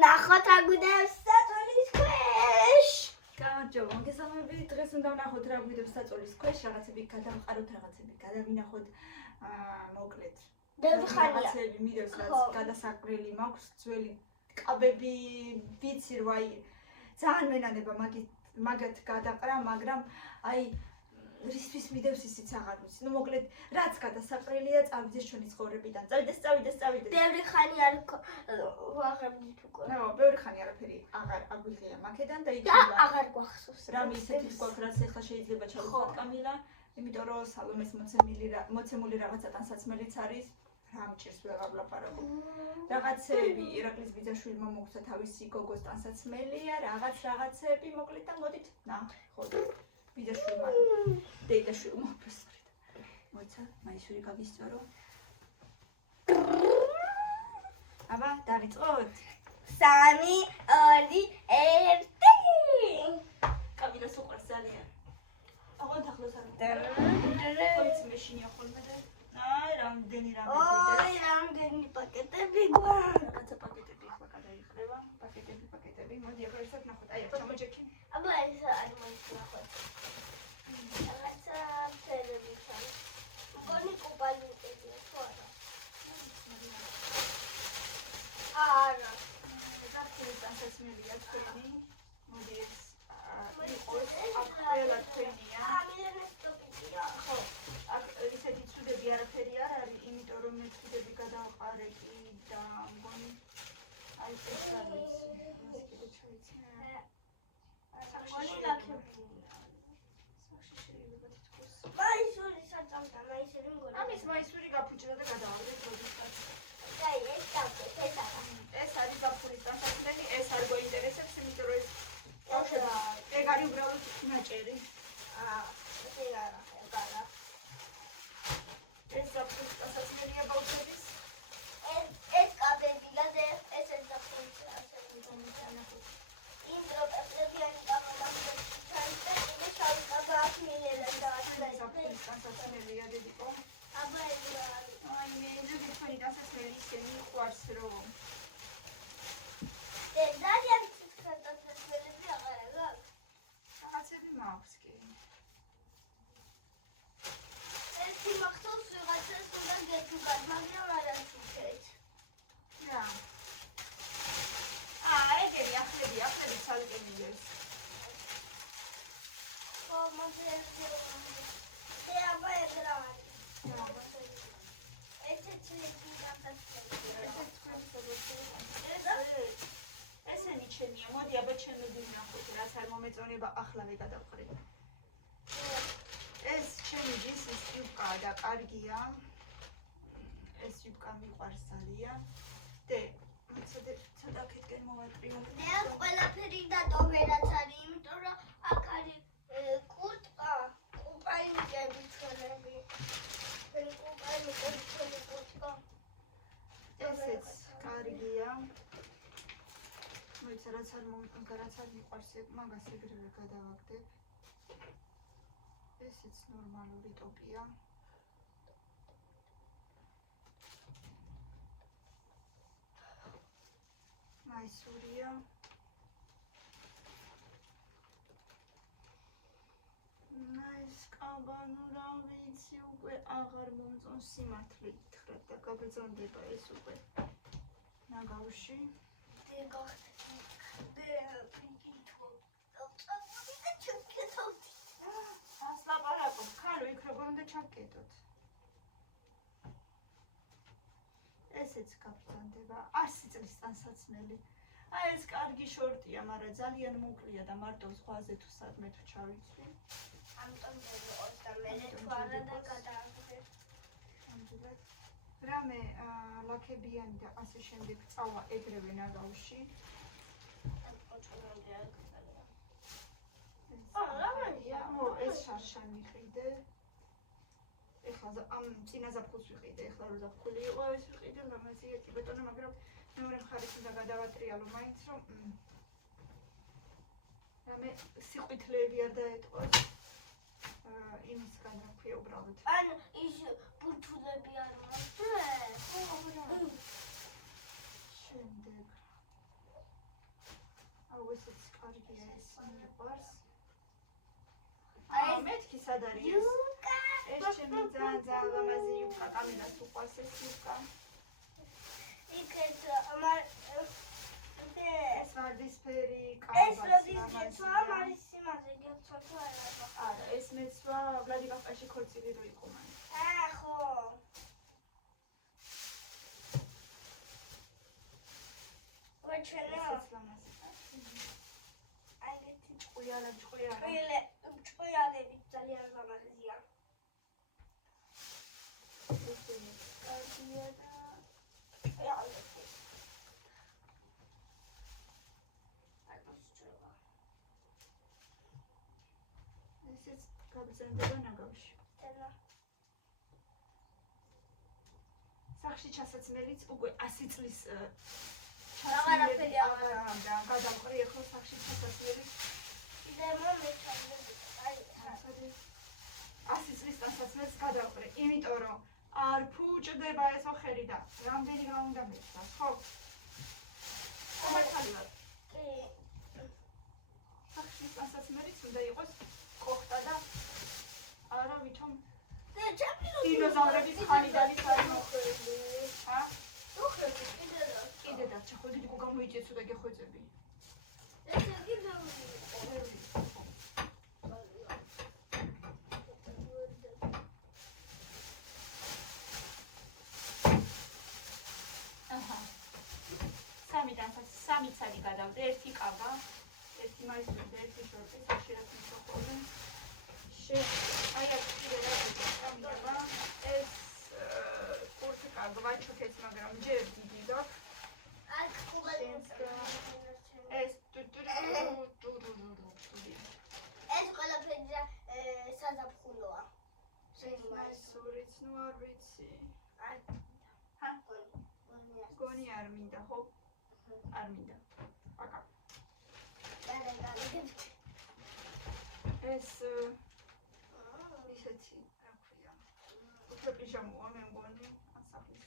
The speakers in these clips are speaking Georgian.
ნახოთ რა გვიდევს საწოლის ქვეშ. გამარჯობა, მოგესალმებით. დღეს უნდა ვნახოთ რა გვიდევს საწოლის ქვეშ, რაღაცები გადავყაროთ, რაღაცები გადავინახოთ. მოკლედ. ბევრი ხანია. რაღაცები მიდევს, რაც გადასაყრელი მაქვს, ძველი კაბები ვიცი რომ აი ძალიან მენანება მაგათ გადაყრა, მაგრამ აი რისთვის მიდევს ისიც აღარ ვიცი. ნუ მოკლედ, რაც გადასაყრელია, წავიდეს ჩვენი ცხოვრებიდან. წავიდეს. ბევრი ხანი არ ვაღებდით უკვე. ნუ, ბევრი ხანი არაფერი აღარ აგვიღია მაქედან და და აღარ გვახსოვს. რამე ისეთი გვაქვს, რაც ახლა შეიძლება ჩავხოთ კამილა, იმიტომ რომ სალომეს მოცემული რაღაცა ტანსაცმელიც არის. რა მჭირს ვეღარ ვლაპარაკობ. რაღაცები ირაკლის ბიძაშვილმა მოგცა თავისი გოგოს ტანსაცმელია, რაღაცები მოკლედ და მოდით ნახოთ. ბიძაშვილმა დეიდაშვილმა პრესორით. მოიცა, მაისური გაგისწორო. აბა, დავიწყოთ. 3, 2, 1. კაბინას უყვარს ძალიან. აღარ ახლოს არ. ხოიც მეშინია ხოლმე და აი, რამდენი რამდენი პაკეტები გვაქვს. რაღაცა პაკეტები ახლა გადაიხრება. პაკეტები. მოდი ახლა ერთად ნახოთ. აი, ჩამოჯექი. აბა ეს არ მოიცნახოთ. რაღაცა ფერები ჩანს. მგონი კუბალიტებია, თუ არა? არა. დაფირის ტანსაცმელია თქვენი. მოდი ეს იყოს აფრელა თქვენია. ამილენეს ტოპიკია. ხო, აქ ისეთი ცუდები არაფერი არ არის, იმიტომ რომ მე ცუდები გადავყარე კი და მგონი აი ეს არის. მას კიდე ჩაიცე. მგონი ლაქებია. მაისური საწამდა, მაისური მგონი. ამის მაისური გაფუჭდა და გადავაგდეთ როდესაც. აი, ეს დავწერ, ეს არა. ეს არის დაფურის ტანსაცმელი, ეს არ გვაინტერესებს, იმიტომ რომ ეს ბავშვები ეგ არის უბრალოდ ნაჭერი. ეს არა, ეგ არა. ეს დაფურის ტანსაცმელია ბავშვების. ეს კაბებია და ეს დაფურის ტანსაცმელია. იმ პროპერტებიანი კაბები ჩანს და ეს შავი კაბა აქ მილენას დავაწყდა. დაფურის ტანსაცმელია დედიკო. აბა ეს არის. აი მე ძველი თქვენი ტანსაცმელი ისე მიყვარს რომ ძალიან ციფრატანსაცმელები აღარა გაქვს. რაღაცები მაქვს კი. ერთი მახსოვს ვიღაცას უნდა გეთუგან, მაგრამ არ ამჩნევთ. რა. ეგერი ახლები ცალკე მიდევს. ხო, მაგრამ აბა ეს რა არის? ესეც ესენი ჩემია, მოდი აბა ჩემები ვნახოთ, რაც არ მომეწონება ახლავე გადავყრეთ. ეს ჩემი ჯინსის იუბკაა და კარგია. ეს იუბკა მიყვარს ძალიან. ცოტა აქეთკენ მოვატრიალებ. მე ყველაფერი დატოვე რაც არის, იმიტომ რომ აქ არის კურტკა, კუპაინკები ჩვენები. ესეც კარგია. მოიცა რაც არ მიყვარს მაგას ეგრევე გადავაგდებ. ესეც ნორმალური ტოპია. მაისურია. ეს კაბანო რა ვიცი უკვე აღარ მომწონს სიმართლე გითხრათ და გაგრძელდება ეს უკვე ნაგავში. ას ლაპარაკობ, ხარო იქ როგორ უნდა ჩავკეტოთ. ესეც გაგრძელდება 100 წლის ტანსაცმელი. აი ეს კარგი შორტია, მაგრამ ძალიან მოკლეა და მარტო ზღვაზე თუ სადმე თუ ჩავიცვი. ამიტომ დაიწყოს და მე თვალა და გადააგდე. ამჯერად რამე ლაქებიანი და ასე შემდეგ წავა ეგრევე ნაგავში. ეს შარშან მიყიდე. ეხლა ამ წინა ზაფხულს ვიყიდე, ეხლა რო ზაფხული იყო ეს ვიყიდე, ლამაზია კი ბეტონო, მაგრამ მეორე მხარეს უნდა გადავატრიალო მაინც რომ რამე სიყვითლეები არ დაეთყოს. იმისგან რა ქვია უბრალოდ. ანუ ის ბურთულები არ მაქვს. შემდეგ ეს მიყვარს. მეთქი სად არის ეს? ეს ჩემი ძალიან ლამაზი იუკა, კამილას უყვარს ეს იუკა. იქეთ ეს ვარდისფერი ეს კაბაც როდისგეცვა მარის სიმაზე გეცვა თუ არა? არა, ეს მეცვა ვლადიკავკაზში ქორწილი რო იყო მან. ხო. ვაჩვენო. ესეც ლამაზი. აიგეთი ჭყვიალები. ჭყვიალები ძალიან ლამაზია. ესეც გაბრძანდება ნაგავში. სახში ჩასაცმელიც უკვე 100 წლის აღარაფერი აღარა. გადავყრი ახლა სახში ჩასაცმელი. კიდე მომეჩანდა. აი, 100 წლის დასაცმელს გადავყრი, იმიტომ რომ არ ფუჭდება ეს ოხერი და რამდენი რა უნდა მეცდა, ხო? მართალია. კი. სახში დასაცმელიც უნდა იყოს კოხტა და არა ვითომ დინოზავრების ხანიდანიც არის მოხვედრილი. კიდე დარჩა, ხო დიდი გამოიწეცო და გეხვეწები. სამი ცალი გადავდე, ერთი კაბა, ერთი მაისვრები, ერთი შორტი, სახშირად მიცოხოვე. აი აქ კიდე რა გამიგება, ეს კურთი კარგვა ჩუქեց, მაგრამ ჯერ დიდი გაქვს. აქ კუბანის ეს ეს ყველაფერი საზაფხულოა. მაისურიც, ნუ არ ვიცი. გონი არ მინდა, ხო? არ მინდა. აკა. ეს ისეთი, რა ქვია. უფრო პიჟამოა მე მგონი, ან სახლის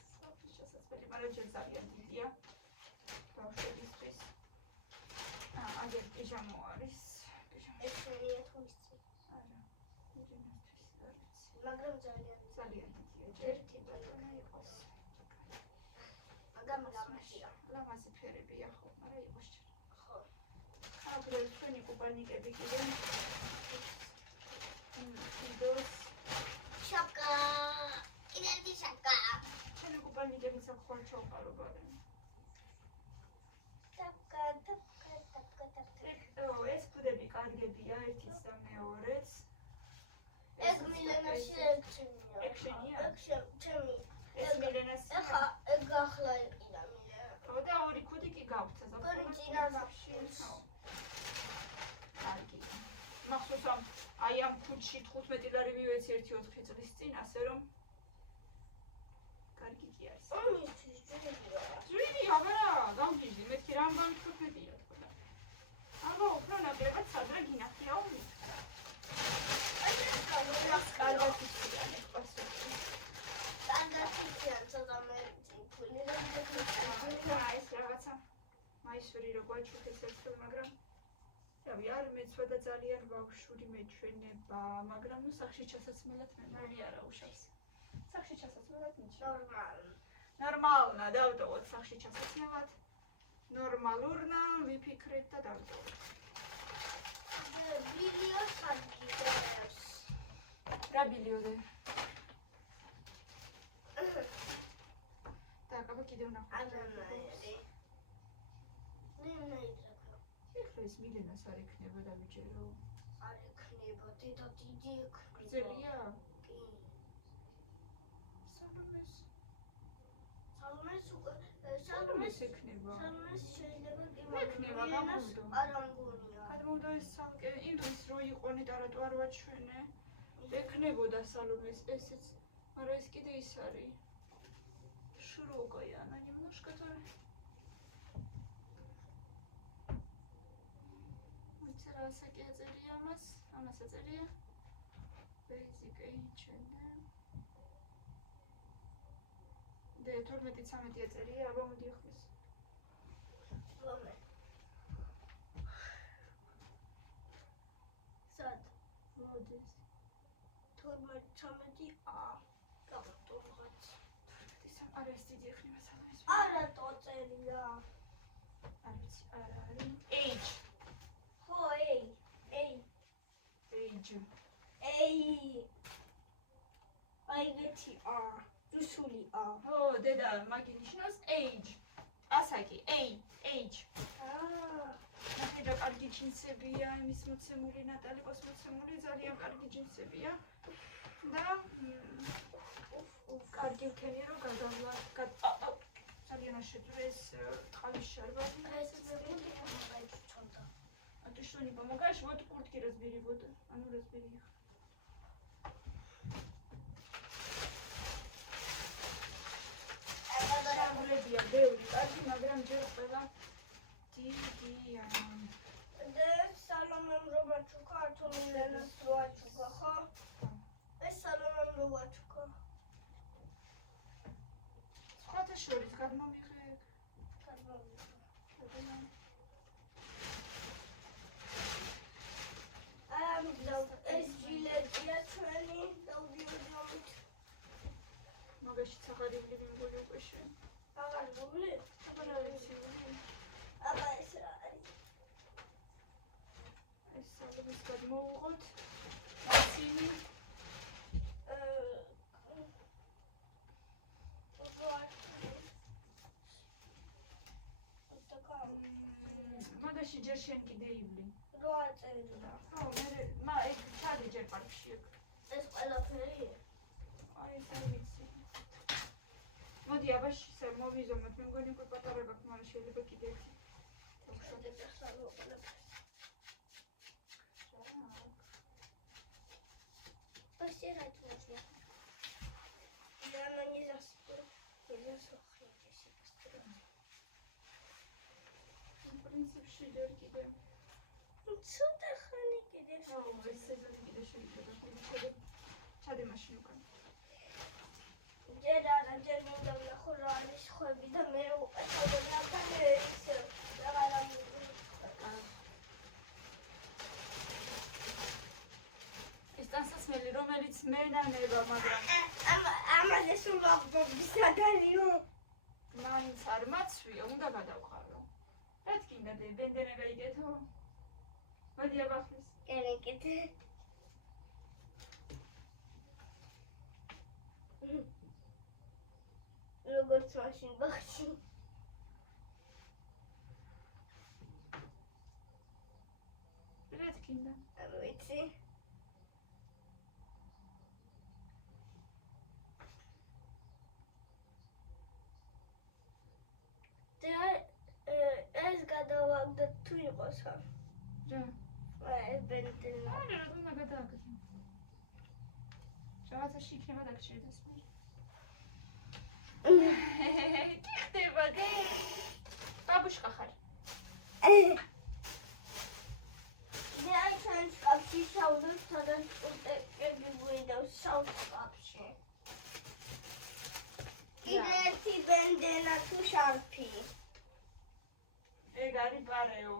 შესაძლებელი, მაგრამ ჯერ ძალიან დიდია. ბავშვებისთვის. აგერ პიჟამო არის. ეს შევია თუ ისწი. არა. მიდინისთვის არ ვიცი. მაგრამ ძალიან ძალიან დიდია. ჯერ ერთი ბატონა იყოს. მაგრამ ლამაზია. ლამაზი ფერებია ხო, არა იყოს ჯერ. ხო. აბრე ჩვენი კუბანიკები კიდე. კიდოს შაპკა. კიდევ შაპკა. ჩვენი კუბანიკები საკუთარ ჩაუყარობენ. ეს ფუდები კარგებია, ერთიც და მეორეც. ეს მილენაში ექშენია? ჩემი. ეს მილენას. ეხა გახლა იყიდა მილენა. ხო და ორი ქუდი კი გაქვთ. ორი წინაზაფში. კარგი. მახსოვს რომ აი ამ ქუდში 15 ლარი მივეცი 1-4 წლის წინ, ასე რომ კარგი კი არის. ომისთვის ძვირია. ძვირია, არა, გავგიჟდი, მეთქი რამბან ქუდია თქო და. აბა, უფრო ნაკლებად სადრა გინახია ომი. აი ეს კარგად იციან ეს პასუხი. სტანდარტია ცოტა მე ფული და ეს რაღაცა მაისვერი როგორ ჩუქეს ერთხელ, მაგრამ რავი, არ მეცვა და ძალიან ბავშვური მეჩვენება, მაგრამ ნუ სახში ჩასაცმელად მე მგონი არა უშავს. სახში ჩასაცმელად მიჩვენება. ნორმალურნა დავტოვოთ სახში ჩასაცმელად. ნორმალურნა ვიფიქრეთ და დავტოვოთ. ბილიოს ადგილებს. რა ბილიოდე? так, აბა კიდევ ნახოთ. ანანაირი. ეხლა ეს მილენას არ ექნება დამიჯერო. არ ექნება, დედა დიდი ექნება. გრძელია? კი. სალომეს ექნება. სალომეს შეიძლება კი ექნება, გამოვიდო. არ ამგონია. გადმოვიდა ეს სამკე, იმდროს რო იყვონე და რატო არ ვაჩვენე. ექნებოდა სალომეს ესეც, მაგრამ ეს კიდე ის არის. Широкая, она немножко тоже. Выцерался кеазерия амас ацерия. Basic H&M. და 12-13 ეწერია, აბა მოდი ახლის. ეხნება სალამის. არა ტოწერია. არ ვიცი, არა არის. Age. ხო, Age. აიგეთი რუსული ო, დედა, მაგი ნიშნავს age. ასაკი, age. ნახე რა კარგი ჯინსებია, იმის მოცემული, ნატალიკოს მოცემული, ძალიან კარგი ჯინსებია. და კარგი ვქენი რომ გადავლა. ძალიან არ შეძლეს ტყავის შარბად. А ты что, не помогаешь? Вот куртки разбери, вот. А ну разбери их. შარბლებია ბევრი, კარგი, მაგრამ ჯერ ყველა დიდია. და სალომემ რობაჩუკა, ათომილენას როაჩუკა, ხო? ეს სალომემ რობაჩუკა. სხვათა შორის გადმომიღე. ეს ჟილეტია ჩვენი დავდიოდით. მაგაში ცაღარიბლი მიმგული უკვე შენ. აღარ გული? აბა ვიცი. აბა ეს რა არის? ეს სალომის გადმოვუღოთ. მაცინი. მაგაში ჯერ შენ კიდე ივლი. რა წერია? ხო, მე ეგ ჩადი ჯერ პარკში ეგ. ეს ყველაფერი? აი ეს არ ვიცი. მოდი აბაში მოვიზომოთ, მე მგონი უკვე პატარა გაქვს, მაგრამ შეიძლება კიდე ერთი. პრინციპში ჯერ კიდე. ცოტა ხანი კიდე. ხო, ეს სეზონი კიდე შეიძლება გქონდეს. ჩადე მაშინ უკან. ჯერ მინდა ვნახო რა არის ხვები და მე უყეთავ რაგან ეს რაღაცა ეს ტანსაცმელი რომელიც მე ნანება, მაგრამ ამაზე სულ ვაბობისაგანიო. მაინც არ მაცვია, უნდა გადავხარო. რა თქინდა დე ბენდერება იგეთო? მოდი აბახლის. კერეკეთე. როგორც მაშინ ბახში. რა თქინდა? არ ვიცი. ეს გადავაგდოთ თუ იყოს რა? რა? ეს ბენდენა. არა, რა უნდა გადააკეთო? რაღაცაში იქნება დაგჭირდეს მე. კი ხდება და ბაბუშკა ხარ. მე აი ჩვენ შკაფში შავდოთ, სადაც უტეკები გვინდავს შავ შკაფში. კიდე ერთი ბენდენა თუ შარფი. ეგ არის პარეო.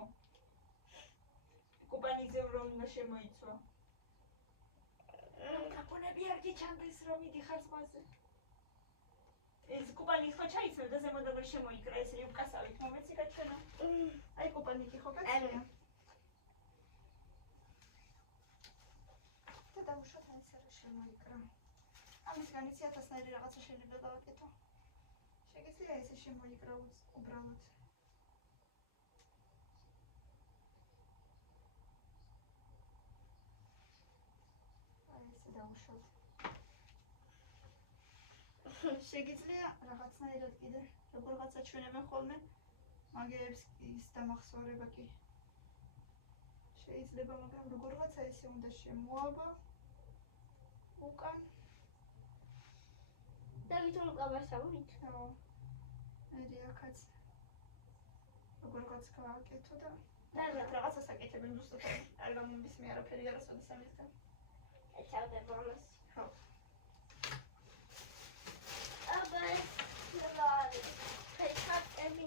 კუპანიზე რომ უნდა შემოიცვა. კაპონები არ გიჩანდეს რომ მიდიხარ ზღვაზე. ეს კუპანის ხო ჩაიცნო და ზემოდან ვერ შემოიკრა ეს იუკასავით მომეცი გაჩვენა. აი კუპანიკი ხო გაჩვენა. და დავუშვათ აი ეს რა შემოიკრა. ამისგან იცი 1000-ნაირი რაღაცა შეიძლება გავაკეთო. შეგიძლია ესე შემოიკრა უბრალოდ. დავუშვათ. შეგიძლია რაღაცნაირად კიდე როგორღაც აჩვენებენ ხოლმე მაგერებს ის დამახსოვრება კი შეიძლება, მაგრამ როგორღაცა ესე უნდა შემოაბა უკან და ვითომ გავასწავლით? ხო. მე აქაც როგორღაც გავაკეთო და რაღაცას აკეთებენ ზუსტად არ გამომისმე არაფერი არასოდეს ამისგან. ეცავდება ამას. ხო. აბა ეს რა არის? ფეიქატები.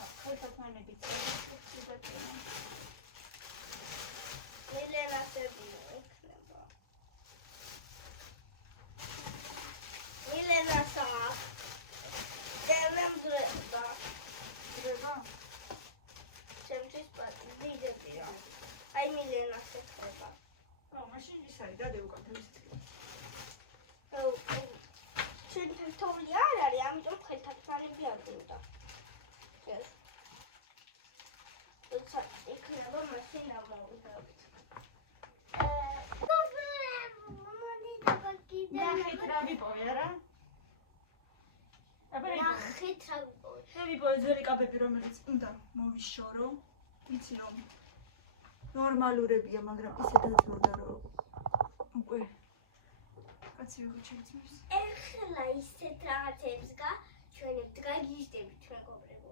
ხალხმანები ცდილობენ. მილენასები იქნება. მილენასა. უნდა. ეს. როცა იქნება მაშინ ამოვიდოთ. ნახეთ რა ვიპოვე არა? აბა ნახეთ რა ვიპოვე. მე ვიპოვე ძველი კაბები, რომელიც უნდა მოვიშორო. იცი რომ ნორმალურებია, მაგრამ ისე დაძვრდა რომ უკვე კაცი ვიღო შეიძლება. ეხლა ისეთ რაღაცებს ჩვენებთ გაგიჟდებით ჩვენ გობრებო.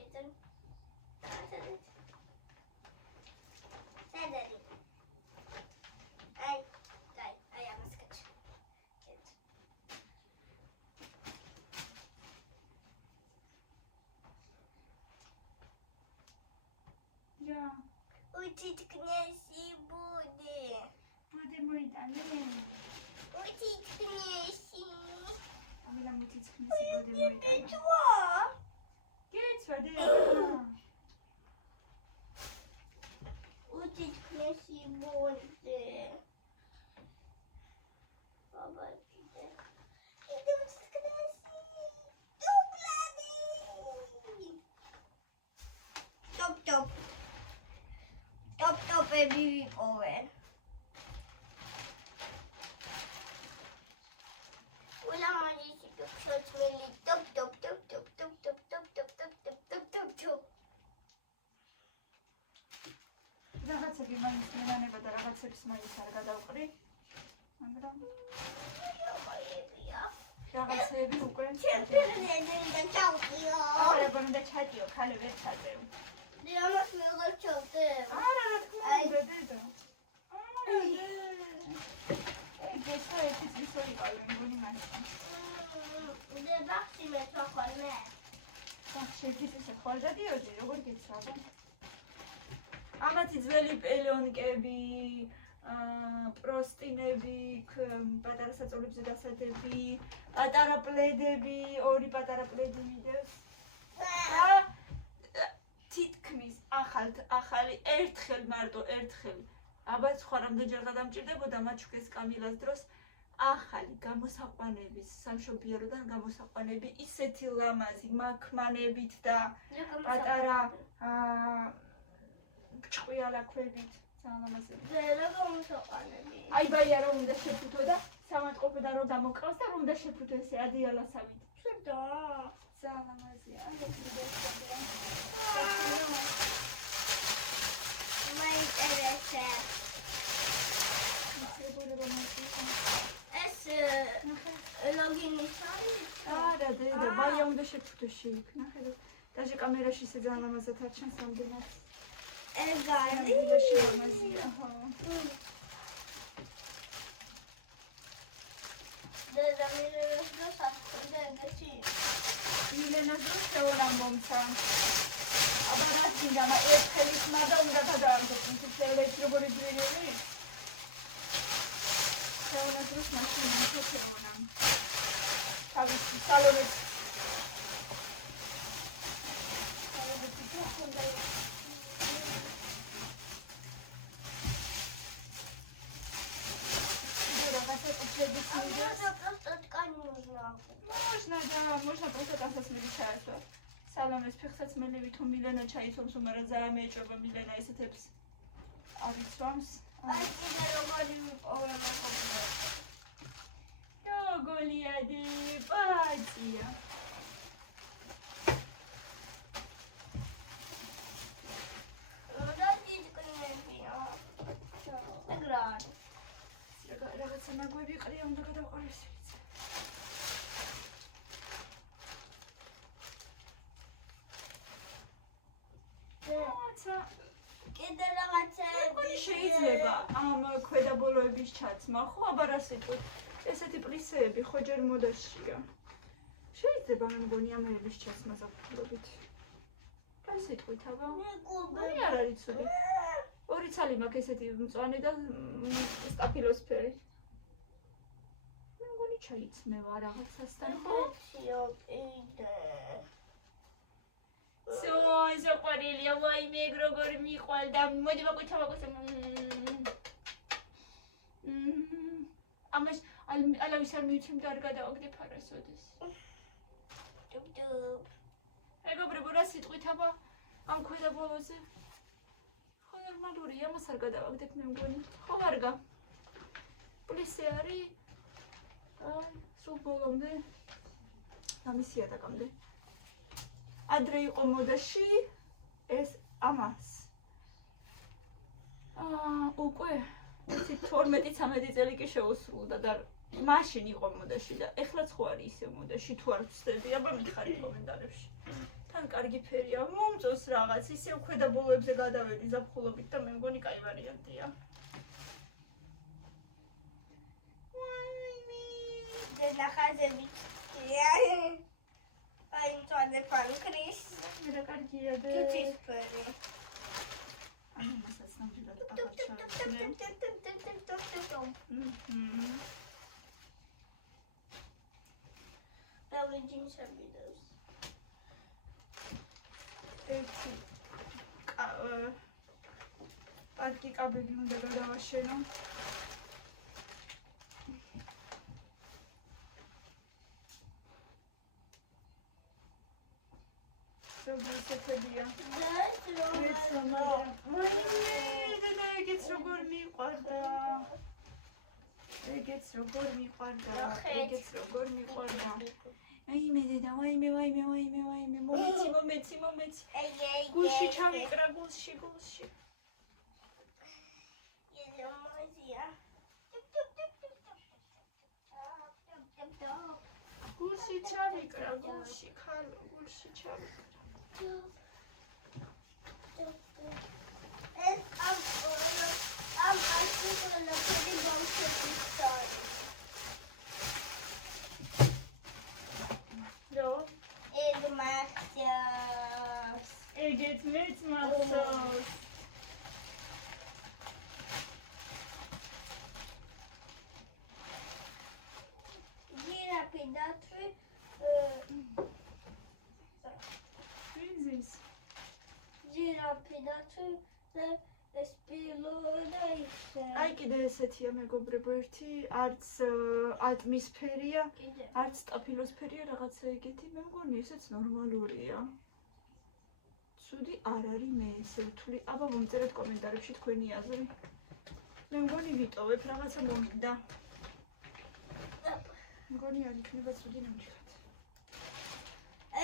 ეცენ დააწერეთ. სადარი. აი ამას კეთე. Ja, უჩით კნესი ბუდი. მოდი მოიტანე. უჩით კნესი. ამილა მითითქმის მოდი მოიტანე. ეჭვა. გეცვადე. უჩით კნესი ბუდი. ბაბა კიდე. კიდე უჩით კნესი. დუკლადი. ტოპ. ტოპები ვიპოვენ. ულა მაგისი ტოპშოთმელი ტოპ. რაღაცები მაინც მენანება და რაღაცებს მაინც არ გადავყრი. მაგრამ რაღაცები უკვე ჩემპიონიდან ჩავყიო. ახლა უნდა ჩატიო, ხალე ვერ ჩაწერო. ამას მეღარ ჩავდებ. არა, რა თქმა უნდა, დედა. გესა ერთი წლის ვერ იყავი, მეგონი მასთან. ბახში მეცვალე. ბახში ერთი წლის ხვალ დადიოდი, როგორ გეცვალე? ამათი ძველი პელონკები, პროსტინები, პატარა საწოლებზე დასადები, პატარა პლედები, ორი პატარა პლედი მიდევს. თითქმის ახალი ერთხელ. აბა სხვა რამდენჯერ გადამჭირდებოდა მათ შუქეს კამილას დროს ახალი გამოსაყვანების, სამშობიაროდან გამოსაყვანები ისეთი ლამაზი მაქმანებით და პატარა ჭყვიალაქვებით, ძალიან ლამაზები. რა გამოსაყვანები? აი ბაია რომ უნდა შეფუთო და სამატყოფიდან რომ დამოკრავს და რომ უნდა შეფუთო ესე ადიალასავით. ცოტა. ძალიან ლამაზია. მაინტერესებს. ეს ლოგინის არის? არა, დედა, ბაია უნდა შეფუთო შეიქნა. ხედა, დაჟე კამერაში ისე ძალიან ლამაზად არ ჩანს ამდენად. ეს არის? ვიდეოში ლამაზია, ხო. დედა მილენას დროს ასწორდა ეგეთი. მილენას დროს შეურამ მომცა. აბა რა გინდა, ერთხელის მადა უნდა გადაამზადო, შეიძლება როგორი ძვირიელი? შეურამ დროს მაშინ მომცა შეურამ. თავისი სალონეთ. Можно просто там посмелиться. სალომეს ფეხსაცმელები თუ მილენა ჩაიცვამს, უმარა ძალიან მეეჭობა მილენა ესეთებს ავიცვამს. აი კიდე როგორი ვიპოვე მეგობრებო. გოლიადი, ბაჭია. რა დიდკნებია. ეგრად. რაღაცა ნაგვები ყრია უნდა გადავყარეს. კიდე რაღაცები შეიძლება ამ ქვედა ბოლოების ჩაცმა, ხო, აბა რა სიტყვით. ესეთი პლისეები ხო ჯერ მოდაშია. შეიძლება მე მგონი ამერების ჩაცმას აფუძვლობით. რა სიტყვით, აბა? მე არ არის ცუდი. ორი ცალი მაქვს ესეთი მწვანე და სტაფილოსფერი. მე მგონი ჩაიცმევა რაღაცასთან, ხო? კიდე ზოყვარელია, ვაიმე, როგორ მიყვალდა. მოდი ვაკუჩავ. ამას ალავის არ მივიცემ და არ გადავაგდებ არასოდეს. დუბ. მეგობრებო, რა სიტყვით აბა ამ ქვედა ბოლოზე? ხო ნორმალურია, მას არ გადავაგდებ მე მგონი. ხო ვარგა. პლისე არის. აი, სულ ბოლომდე. ამის იატაკამდე. ადრე იყო მოდაში ეს ამას. უკვე 12-13 წელი კი შეუსრულდა და მაშინ იყო მოდაში და ეხლაც ხო არის ისე მოდაში თუ არ ვცდები, აბა მითხარი კომენტარებში. თან კარგი ფერია, მომწონს რაღაც, ისევ ქვედა ბოლოებზე გადავედი ზაფხულობით და მე მგონი კაი ვარიანტია. ნახაზები. აი მწვანე პანკრის. რა კარგია და თითისტფერი. ანუ მასაც ნამდვილად აღარ დავი ჯინსები დავს. ერთი პარკი კაბელი უნდა გადავაშენო. ზოგადადია. ეგეც როგორ მიყვარდა. აი მე დედა, ვაიმე, მომეცი. გულში ჩავიკრა, გულში. გულში ჩავიკრა, გულში ჩავიკრა. ეს ამ ასიკოლა ფერი ბავშვებისაა. Lo, მახსოვს. ეგეც მეც მახსოვს. ჟირაფი დათვი ვინზის? ჟირაფი დათვი და სპილო და ისე. აი კიდე ესეთია მეგობრებო, ერთი არც ატმისფერია, კიდე. არც სტაფილოსფერია, რაღაცა ეგეთი, მე მგონი ესეც ნორმალურია. ცუდი არ არის მე ესე ვთვლი. აბა მომწერეთ კომენტარებში თქვენი აზრი. მე მგონი ვიტოვებ, რაღაცა მომიდა. მგონი არ იქნება ცუდი ნამდვილად.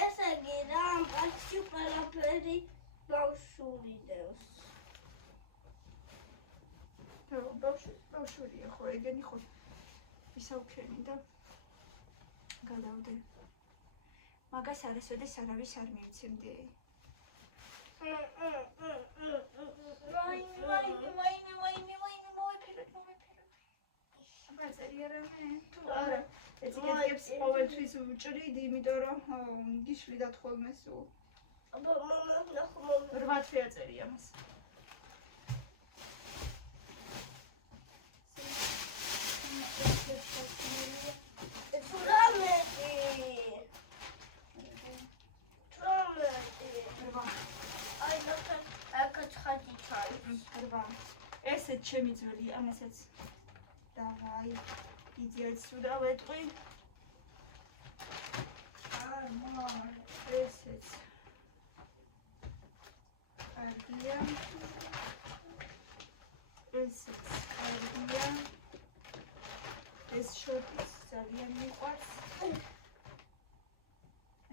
ესე იგი რა ამ კაცში ყველაფერი ბავშვური დევს. ბავშვურია ხო, ეგენი ხო ისაუქენი და გადავდე. მაგას არასოდეს არავის არ მივცემდე. ვაიმე, მოვეფეროთ. აბა წერია რამე? თუ არა, ეთიკეტებს ყოველთვის ვჭრიდი, იმიტომ რომ გიშლიდათ ხოლმე სულ. აბა ნახო 8 თვე აწერია მას. ესეც ჩემი ძველი, ამასაც დავაი, იდეალს უნდა ვეტყვი. ესეც კარგია. ესეც კარგია. ეს შორტიც ძალიან მიყვარს.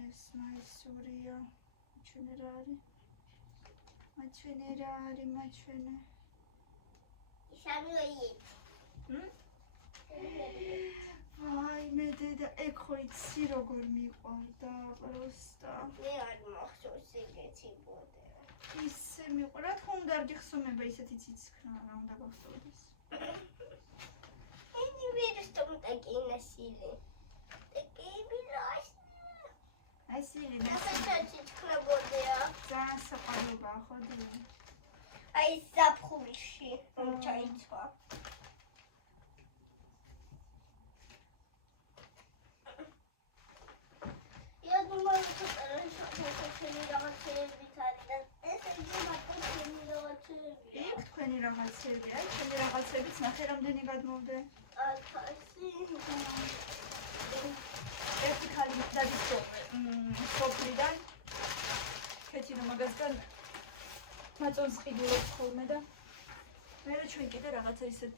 ეს მაისურია. ჩვენი რა არის? მაჩვენე. აი მე დედა, ეგ ხო იცი როგორ მიყვარდა პროსტა. მე არ მახსოვს ეგეთი ბოდე. ისე მიყვარდა, რა თქმა უნდა არ გიხსოვნება ისეთი ციცქრა, რა უნდა გახსოვდეს. Ini virus tomtakin sili. აი სილი ასეთაც ხლებოდია. ძალიან საყვარლობა ხოდი. აი საფხულში ჩაიცვა. Я думаю, что იქ თქვენი რაღაცები, აი ჩემი რაღაცებიც ნახე რამდენი გადმოვდე. ერთი ხალი დადის სოფლიდან ქეთინო მაგასთან მაწონს ყიდულობს ხოლმე და მე ჩვენ კიდე რაღაცა ისეთ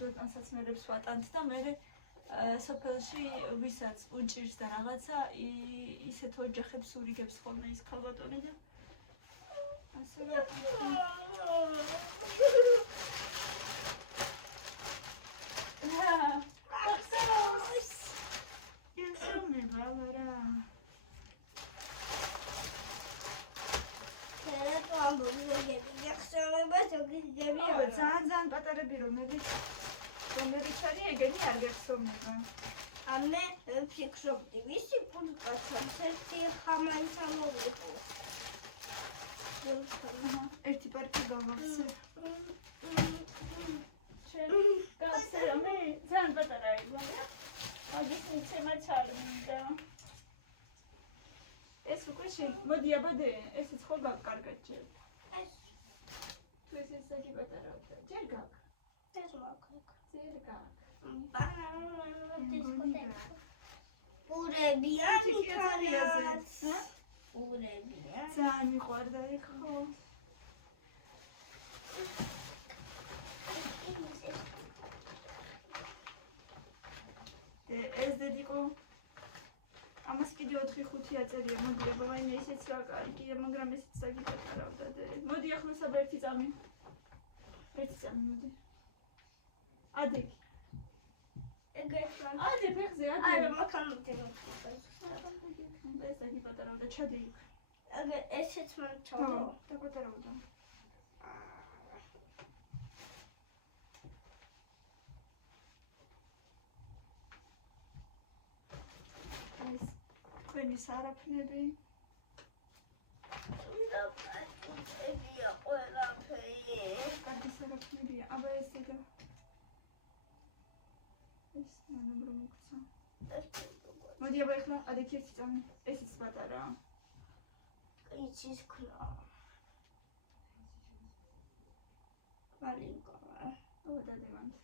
ძვირტანსაცმელებს ვატანთ და მე სოფელში ვისაც უჭირს და რაღაცა ისეთ ოჯახებს ურიგებს ხოლმე ის ქალბატონი და ასე რა ძალიან პატარები რომელიც არის ეგენი არ გეცნობება. ამე ფიქრობდი ვისი პუნქტს ერთი ხამანის ამოვიყო. ერთი პარკი გავახსე. შენ გავახსე მე ძალიან პატარა იყო. მაგის მიცემაც არ მინდა. ეს უკვე მოდი აბადე ესეც ხო გაკარგეთ ჯერ. თუ ეს ისეთი პატარა ჯერ გაკ. ეს მოაქვს. ჯერ გაკ. პურებია მიქანიაც. პურებია. ძალიან მიყვარდა ხო? ეს დედიკო ამას კიდე 4-5 აწერია მოდი აბა მე ისეც რა კარგია მაგრამ ესეც საგიტარავდა მოდი ახლა საბა ერთი წამი მოდი ადეგი ადი ფეხზე ადი არა მაქანოთი ეს საგიტარავდა ჩადი ესეც მან ჩავდა დაგიტარავდა თქვენი სარაფნები ვიდაპატებია ყველაფერი კარგი სარაფნებია აბა ესე და ეს მანამ რომ მოგცა მოდი აბა ახლა ადექი ერთი წამი ესეც პატარა იცის ქნა მალინკა ო დადევანთ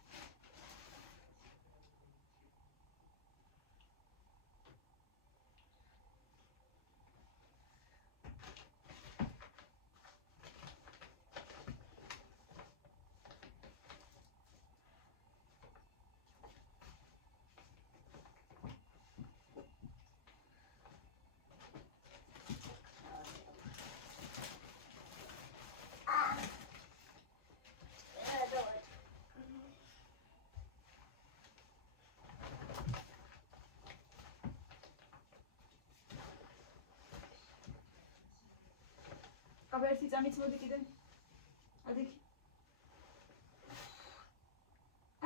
აბა ერთი წამიც მოდი კიდე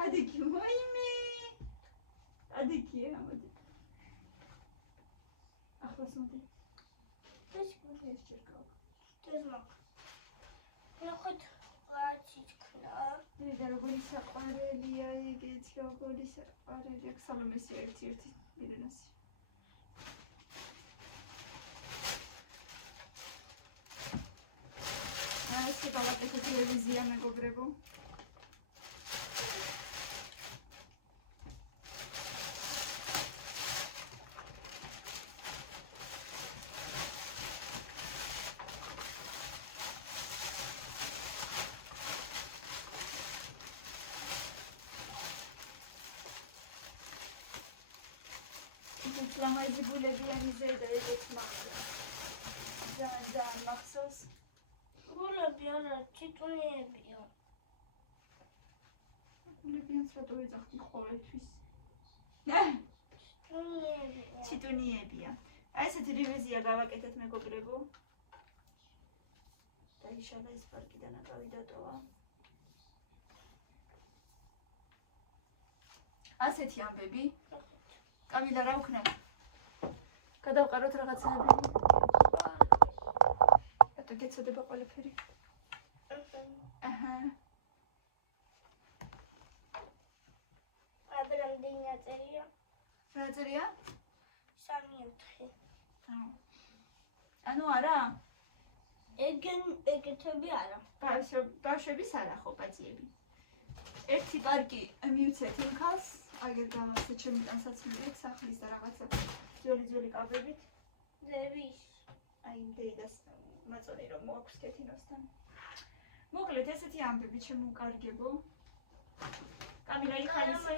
ადექი მოიმე ადექია მოდი ახლოს მოდი ეს ჯერ გავ ეს მაგ ნახოთ ვაცი ქნა და როგორი საყვარელია ეგეც როგორი საყვარელია სალომესი ერთი მირენასი ეს გავაკეთე ტელევიზია მეგობრებო ლამაზი გულებიანი ზედა ეგეც მახსოვს ძალიან მახსოვს გულები არა ჩიტუნიებია გულებიანს რატო ეძახდი ყოველთვის ჩიტუნიებია აი ესეთი რევიზია გავაკეთეთ მეგობრებო დაიშალა ეს პარკიდან აკავი დატოვა ასეთი ამბები კამილა რა ვქნათ გადავყაროთ რაღაცები ეტო გეცოდება ყველაფერი აჰა აბრამდინ აწერია რა წერია 3-4 ანუ არა ეგეთები არა ბავშვების არა ხო პაციები ერთი კარგი მივცეთ იმ ხალს, აგერ გავაცე ჩემი ტანსაცმელი სახლის და რაღაცა ძველი კაბებით. ზევის. აი იმ დეიდას მაწონი რომ მოაქვს კეთილოსთან. მოკლედ ესეთი ამბები შემოკარგებო. კამილა იხალისე?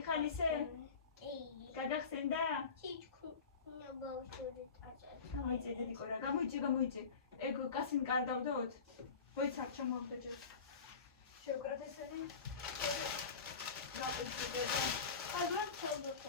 იხალისე? გაგახსენდა? ჩიჩქუნა ბავშვები წაწეს. გამოიწე დედიკო რა, გამოიწე. ეგ კასინ კარდავდოთ? მოიცარ ჩამოვხდა ჯერ. შევკრათ ესენი? გაპეჭდები. ალბათ ჩავდოთ.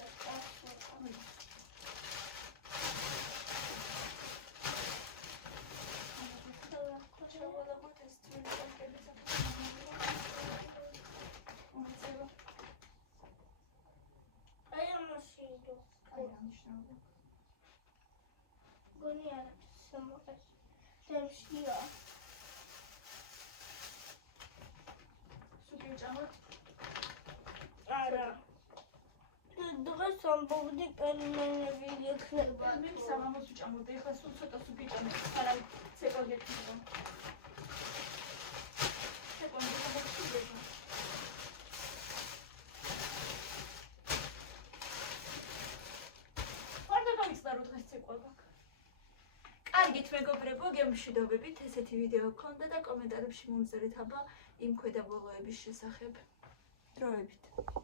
Goniara, samokas. Tersia. Suki uçamot? Ara. Დღეს ამბობდი პერმენები იქნება. მე სამამოს უჭამოდ, ეხლა სულ ცოტა სუკი ჭამე, ხარავი ცეკვა გეთქვა. ცეკვა მოგხდება. ვარდა გამიწარო დღეს ცეკვა გაქვს. კარგით მეგობრებო, გემშვიდობებით, ესეთი ვიდეო გქონდა და კომენტარებში მომწერეთ აბა იმ ქვედა ბოლოების შესახებ. დროებით.